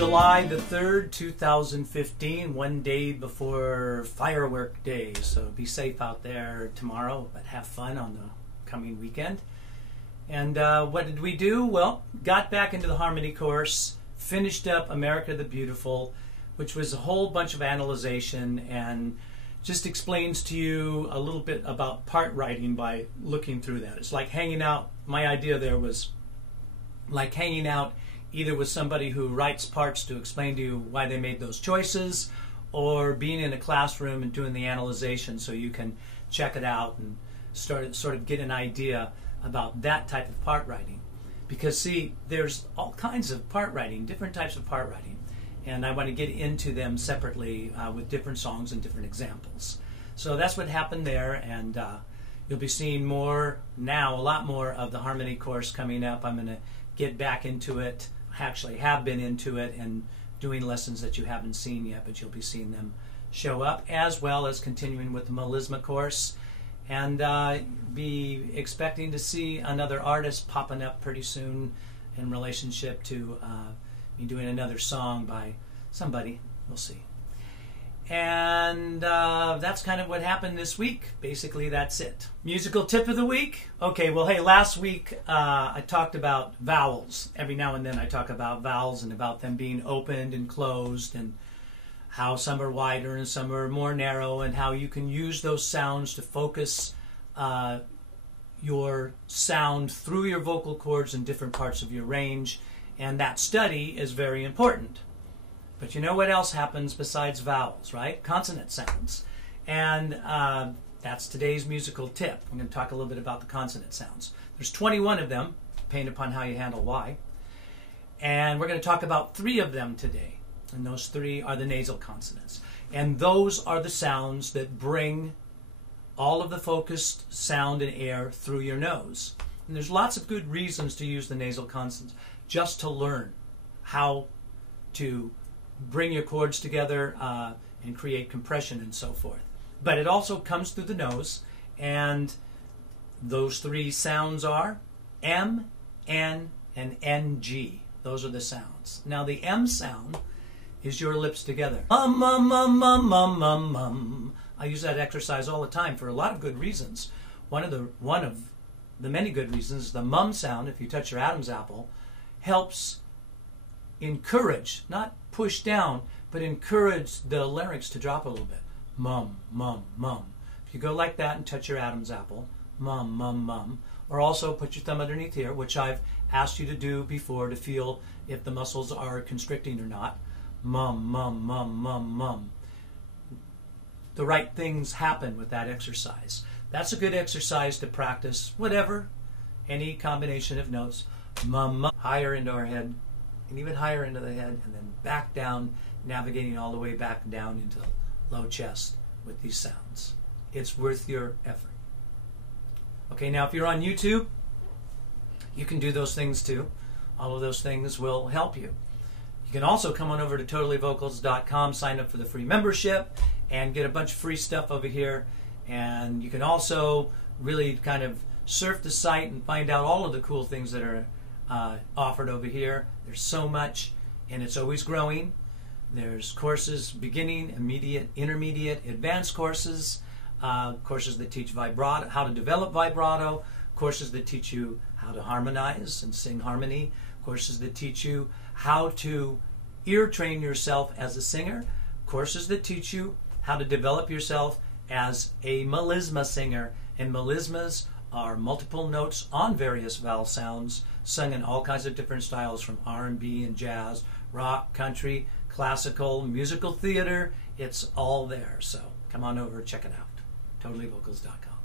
July the 3rd, 2015, one day before Firework Day. So be safe out there tomorrow, but have fun on the coming weekend. And what did we do? Well, got back into the harmony course, finished up America the Beautiful, which was a whole bunch of analyzation and just explains to you a little bit about part writing by looking through that. It's like hanging out. My idea there was like hanging out either with somebody who writes parts to explain to you why they made those choices, or being in a classroom and doing the analyzation so you can check it out and sort of get an idea about that type of part writing. Because see, there's all kinds of part writing, different types of part writing, and I want to get into them separately with different songs and different examples. So that's what happened there, and you'll be seeing more now, a lot more of the harmony course coming up. I'm going to get back into it. I actually have been into it and doing lessons that you haven't seen yet, but you'll be seeing them show up, as well as continuing with the melisma course, and be expecting to see another artist popping up pretty soon in relationship to me doing another song by somebody. We'll see. And that's kind of what happened this week. Basically, that's it. Musical tip of the week. Okay, well, hey, last week I talked about vowels. Every now and then I talk about vowels and about them being opened and closed, and how some are wider and some are more narrow, and how you can use those sounds to focus your sound through your vocal cords in different parts of your range. And that study is very important. But you know what else happens besides vowels, right? Consonant sounds. And that's today's musical tip. I'm going to talk a little bit about the consonant sounds. There's 21 of them, depending upon how you handle Y. And we're going to talk about 3 of them today. And those 3 are the nasal consonants. And those are the sounds that bring all of the focused sound and air through your nose. And there's lots of good reasons to use the nasal consonants, just to learn how to bring your chords together and create compression and so forth. But it also comes through the nose, and those 3 sounds are M, N, and NG. Those are the sounds. Now the M sound is your lips together. I use that exercise all the time for a lot of good reasons. One of the many good reasons, the mum sound, if you touch your Adam's apple, helps encourage, not push down, but encourage the larynx to drop a little bit. Mum, mum, mum. If you go like that and touch your Adam's apple, mum, mum, mum, or also put your thumb underneath here, which I've asked you to do before to feel if the muscles are constricting or not. Mum, mum, mum, mum, mum. The right things happen with that exercise. That's a good exercise to practice whatever, any combination of notes. Mum, mum, higher into our head, and even higher into the head, and then back down, navigating all the way back down into low chest with these sounds. It's worth your effort. Okay, now if you're on YouTube, you can do those things too. All of those things will help you. You can also come on over to totallyvocals.com, sign up for the free membership, and get a bunch of free stuff over here. And you can also really kind of surf the site and find out all of the cool things that are offered over here. There's so much, and it's always growing. There's courses, beginning, immediate, intermediate, advanced courses, courses that teach vibrato, how to develop vibrato, courses that teach you how to harmonize and sing harmony, courses that teach you how to ear train yourself as a singer, courses that teach you how to develop yourself as a melisma singer. And melismas are multiple notes on various vowel sounds, sung in all kinds of different styles, from R&B and jazz, rock, country, classical, musical theater. It's all there. So come on over, check it out. totallyvocals.com.